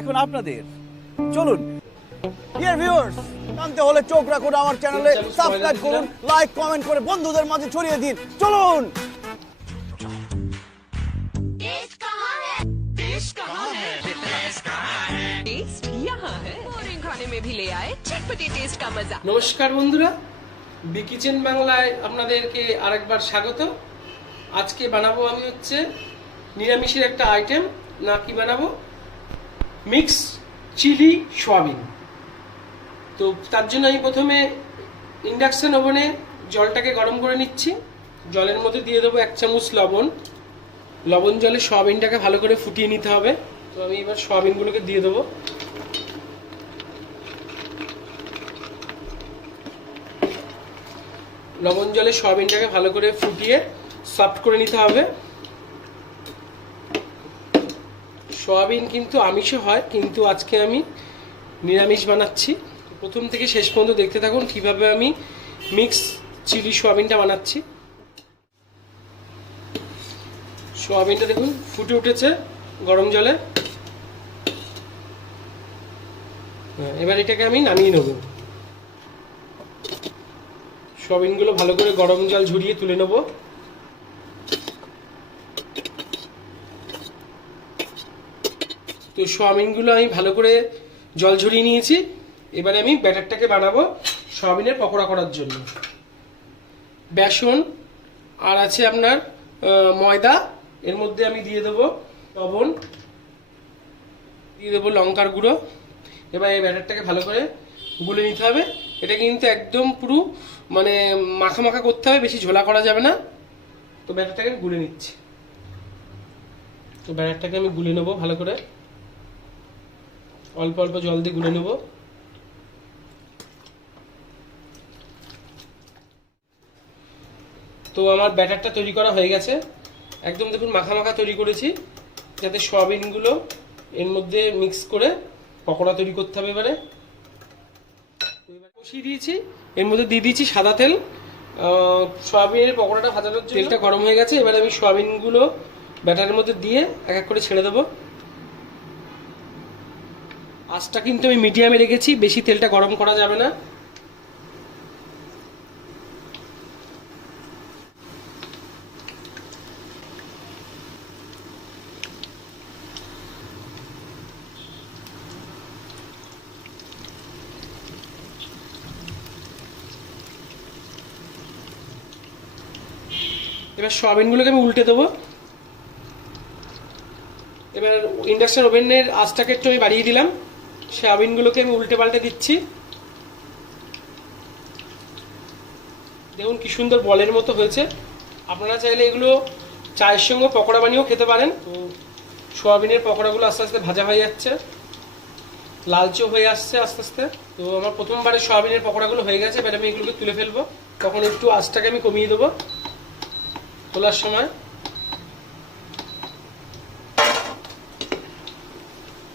এখন আপনাদের। চলুন ডিয়ার ভিউয়ার্স, জানতে হলে চোখ রাখুন আমার চ্যানেলে, সাবস্ক্রাইব করুন, লাইক কমেন্ট করে বন্ধুদের মাঝে ছড়িয়ে দিন। চলুন। নমস্কার বন্ধুরা, বি কিচেন বাংলায় আপনাদেরকে আরেকবার স্বাগত। আজকে বানাবো আমি হচ্ছে নিরামিষের একটা আইটেম, না কি বানাবো, মিক্স চিলি সোয়াবিন। তো তার জন্য আমি প্রথমে ইন্ডাকশন ওভেনে জলটাকে গরম করে নিচ্ছি। জলের মধ্যে দিয়ে দেবো 1 চামচ লবণ। লবণ জলে সোয়াবিনটাকে ভালো করে ফুটিয়ে নিতে হবে। তো আমি এবার সোয়াবিনগুলোকে দিয়ে দেবো। লবণ জলে সোয়াবিনটাকে ভালো করে ফুটিয়ে সফট করে নিতে হবে। সোয়াবিন কিন্তু আমিষও হয়, কিন্তু আজকে আমি নিরামিষ বানাচ্ছি। প্রথম থেকে শেষ পর্যন্ত দেখতে থাকুন কিভাবে আমি মিক্স চিলি সোয়াবিনটা বানাচ্ছি। সোয়াবিনটা দেখুন ফুটে উঠেছে গরম জলে। এবার এটাকে আমি নামিয়ে নেব। সোয়াবিনগুলো ভালো করে গরম জল ঝরিয়ে তুলে নেব। তো সোয়াবিনগুলো আমি ভালো করে জল ঝরিয়ে নিয়েছি। এবারে আমি ব্যাটারটাকে বানাবো সোয়াবিনের পকোড়া করার জন্য। বেসন আর আছে আপনার ময়দা, এর মধ্যে আমি দিয়ে দেবো লবণ, দিয়ে দেবো লঙ্কার গুঁড়ো। এবার এই ব্যাটারটাকে ভালো করে গুলে নিতে হবে। এটা কিন্তু একদম পুরো মানে মাখা মাখা করতে হবে, বেশি ঝোলা করা যাবে না। তো ব্যাটারটাকে আমি গুলে নিচ্ছি। তো ব্যাটারটাকে আমি গুলে নেবো ভালো করে, অল্প অল্প জল দিয়ে গুলে নেব। তো আমার ব্যাটারটা তৈরি করা হয়ে গেছে। একদম দেখুন মাখা মাখা তৈরি করেছি, যাতে সোয়াবিনগুলো এর মধ্যে মিক্স করে পকোড়া তৈরি করতে হবে। এবারে বসিয়ে দিয়েছি, এর মধ্যে দিয়ে দিয়েছি সাদা তেল সোয়াবিনের পকোড়াটা ভাজানোর জন্য। তেলটা গরম হয়ে গেছে। এবারে আমি সোয়াবিনগুলো ব্যাটারের মধ্যে দিয়ে এক এক করে ছেড়ে দেবো। আঁচটা কিন্তু আমি মিডিয়ামে রেখেছি, বেশি তেলটা গরম করা যাবে না। এবার সোয়াবিনগুলোকে আমি উল্টে দেবো। এবার ইন্ডাকশন ওভেনের আঁচটাকে একটু আমি বাড়িয়ে দিলাম। সোয়াবিনগুলোকে আমি উল্টে পাল্টে দিচ্ছি। দেখুন কি সুন্দর বলের মতো হয়েছে। আপনারা চাইলে এগুলো চায়ের সঙ্গে পকোড়া বানিয়েও খেতে পারেন। তো সোয়াবিনের পকোড়াগুলো আস্তে আস্তে ভাজা হয়ে যাচ্ছে, লালচে হয়ে আসছে আস্তে আস্তে। তো আমার প্রথমবারে সোয়াবিনের পকোড়াগুলো হয়ে গেছে। এবার আমি এগুলোকে তুলে ফেলবো। তখন একটু আঁচটাকে আমি কমিয়ে দেবো তোলার সময়।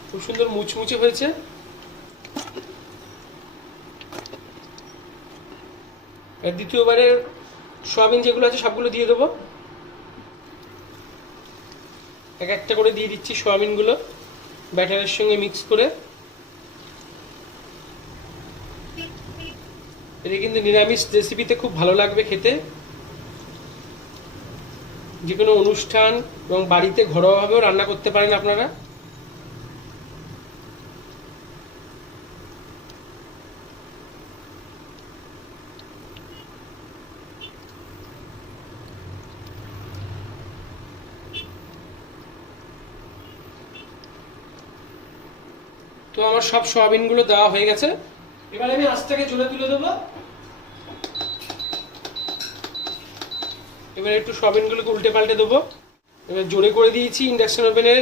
খুব সুন্দর মুচমুচে হয়েছে। আর দ্বিতীয়বারের সোয়াবিন যেগুলো আছে সবগুলো দিয়ে দেবো। এক একটা করে দিয়ে দিচ্ছি সোয়াবিনগুলো ব্যাটারের সঙ্গে মিক্স করে। এটা কিন্তু নিরামিষ রেসিপিতে খুব ভালো লাগবে খেতে। যে কোনো অনুষ্ঠান এবং বাড়িতে ঘরোয়াভাবেও রান্না করতে পারেন আপনারা। তো আমার সব সোয়াবিনগুলো দেওয়া হয়ে গেছে। এবার আমি আঁচটাকে জ্বলে তুলে দেবো। এবার একটু সোয়াবিনগুলোকে উল্টে পাল্টে দেবো। এবার জোরে করে দিয়েছি ইন্ডাকশন ওভেনের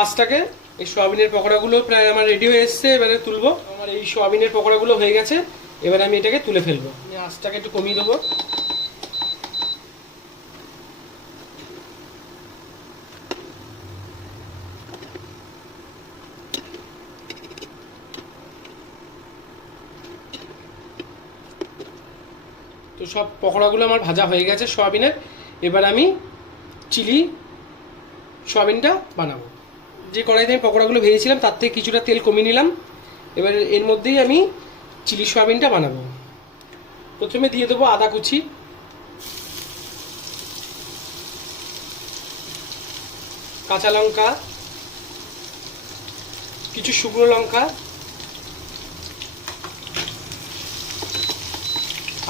আঁচটাকে। এই সোয়াবিনের পকোড়াগুলো প্রায় আমার রেডি হয়ে এসছে। এবারে তুলবো। আমার এই সোয়াবিনের পকোড়াগুলো হয়ে গেছে। এবারে আমি এটাকে তুলে ফেলবো। আঁচটাকে একটু কমিয়ে দেবো। তো সব পকোড়াগুলো আমার ভাজা হয়ে গেছে সোয়াবিনের। এবার আমি চিলি সোয়াবিনটা বানাবো। যে কড়াইতে আমি পকোড়াগুলো ভেজেছিলাম তার থেকে কিছুটা তেল কমিয়ে নিলাম। এবার এর মধ্যেই আমি চিলি সয়াবিনটা বানাবো। প্রথমে দিয়ে দেবো আদা কুচি, কাঁচা লঙ্কা, কিছু শুকনো লঙ্কা,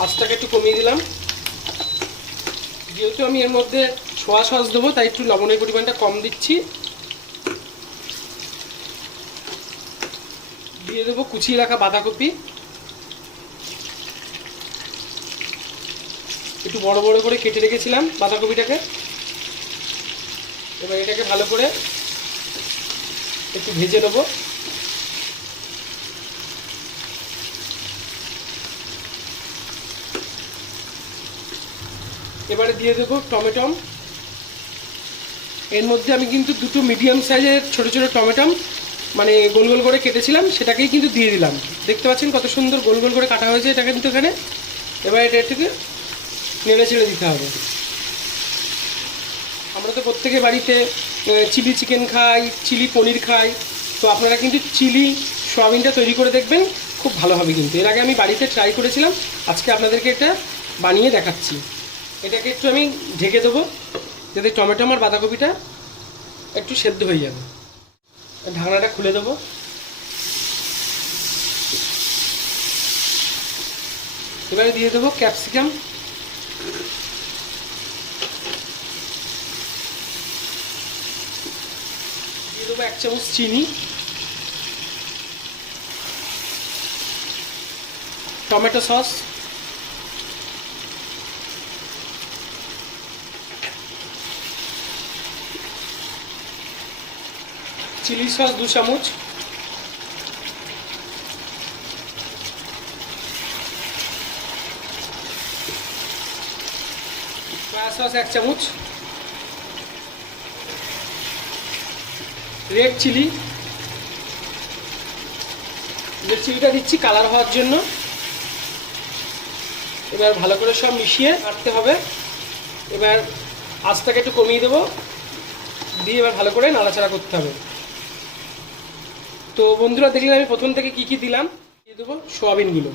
আঁচটাকে একটু কমিয়ে দিলাম। যেহেতু আমি এর মধ্যে সোয়া সস দেবো তাই একটু লবণের পরিমাণটা কম দিচ্ছি। দিয়ে দেবো কুচিয়ে রাখা বাঁধাকপি, একটু বড় বড় করে কেটে রেখেছিলাম বাঁধাকপিটাকে। এবার এটাকে ভালো করে একটু ভেজে নেবো। এবারে দিয়ে দেবো টমেটো। এর মধ্যে আমি কিন্তু দুটো মিডিয়াম সাইজের ছোট ছোট টমেটো মানে গোল গোল করে কেটেছিলাম, সেটাকেই কিন্তু দিয়ে দিলাম। দেখতে পাচ্ছেন কত সুন্দর গোল গোল করে কাটা হয়েছে এটা কিন্তু এখানে। এবার এটা থেকে নেড়ে ছেড়ে দিতে হবে। আমরা তো প্রত্যেকের বাড়িতে চিলি চিকেন খাই, চিলি পনির খাই, তো আপনারা কিন্তু চিলি সয়াবিনটা তৈরি করে দেখবেন, খুব ভালো হবে কিন্তু। এর আগে আমি বাড়িতে ট্রাই করেছিলাম, আজকে আপনাদেরকে এটা বানিয়ে দেখাচ্ছি। এটাকে একটু আমি ঢেকে দেবো যাতে টমেটো আর বাঁধাকপিটা একটু সেদ্ধ হয়ে যাবে। ঢাকনাটা খুলে দেবো। এবারে দিয়ে দেবো ক্যাপসিকাম, দিয়ে দেবো 1 চামচ চিনি, টমেটো সস, চিলি সস 2 চামচ, সয়া সস 1 চামচ, রেড চিলিটা দিচ্ছি কালার হওয়ার জন্য। এবার ভালো করে সব মিশিয়ে রাখতে হবে। এবার আঁচটাকে একটু কমিয়ে দেবো, দিয়ে এবার ভালো করে নাড়াচাড়া করতে হবে। তো বন্ধুরা দেখলেন আমি প্রথম থেকে কি দিলাম। দিয়ে দেবো সোয়াবিনগুলো।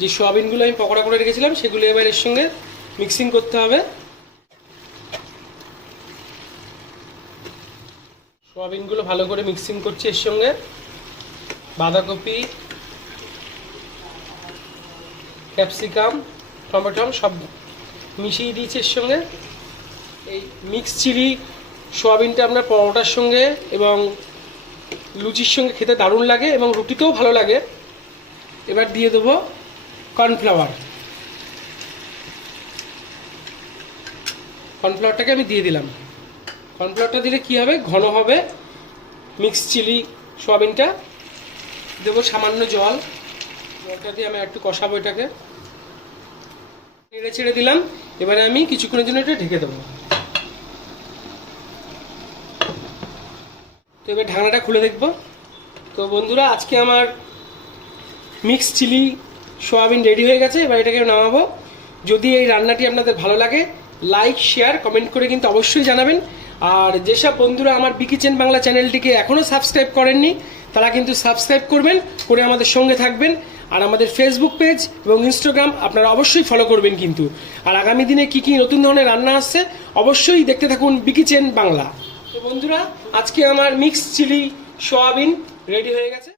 যে সোয়াবিনগুলো আমি পকোড়া করে রেখেছিলাম সেগুলো এবার এর সঙ্গে মিক্সিং করতে হবে। সোয়াবিনগুলো ভালো করে মিক্সিং করছি এর সঙ্গে। বাঁধাকপি, ক্যাপসিকাম, টমেটো সব মিশিয়ে দিয়েছি এর সঙ্গে। এই মিক্স চিলি সোয়াবিনটা আপনার পরোটার সঙ্গে এবং লুচির সঙ্গে খেতে দারুণ লাগে এবং রুটিতেও ভালো লাগে। এবার দিয়ে দেবো কর্নফ্লাওয়ারটাকে আমি দিয়ে দিলাম। কর্নফ্লাওয়ারটা দিলে কি হবে, ঘন হবে মিক্স চিলি সোয়াবিনটা। দেবো সামান্য জলটা দিয়ে আমি একটু কষাবো এটাকে। নেড়ে ছেড়ে দিলাম। এবারে আমি কিছুক্ষণের জন্য এটা ঢেকে দেবো। তো এবার ঢাকনাটা খুলে দেখবো। তো বন্ধুরা আজকে আমার মিক্স চিলি সোয়াবিন রেডি হয়ে গেছে। এবার এটাকে নামাবো। যদি এই রান্নাটি আপনাদের ভালো লাগে লাইক শেয়ার কমেন্ট করে কিন্তু অবশ্যই জানাবেন। আর যেসব বন্ধুরা আমার বিকিচেন বাংলা চ্যানেলটিকে এখনও সাবস্ক্রাইব করেননি তারা কিন্তু সাবস্ক্রাইব করবেন, করে আমাদের সঙ্গে থাকবেন। আর আমাদের ফেসবুক পেজ এবং ইনস্টাগ্রাম আপনারা অবশ্যই ফলো করবেন কিন্তু। আর আগামী দিনে কি নতুন ধরনের রান্না আসছে অবশ্যই দেখতে থাকুন বিকিচেন বাংলা। তো বন্ধুরা আজকে আমার মিক্স চিলি সোয়াবিন রেডি হয়ে গেছে।